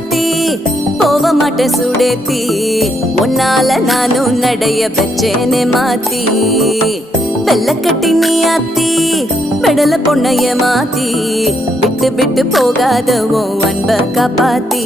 சாத்தி போக மாட்டேன் சுடேத்தி உன்னால நானும் நடைய வச்சேனே மாத்தி வெள்ள கட்டி நீ ஆத்தி பெடல பொண்ணைய மாத்தி விட்டு விட்டு போகாத உன் அன்ப காப்பாத்தி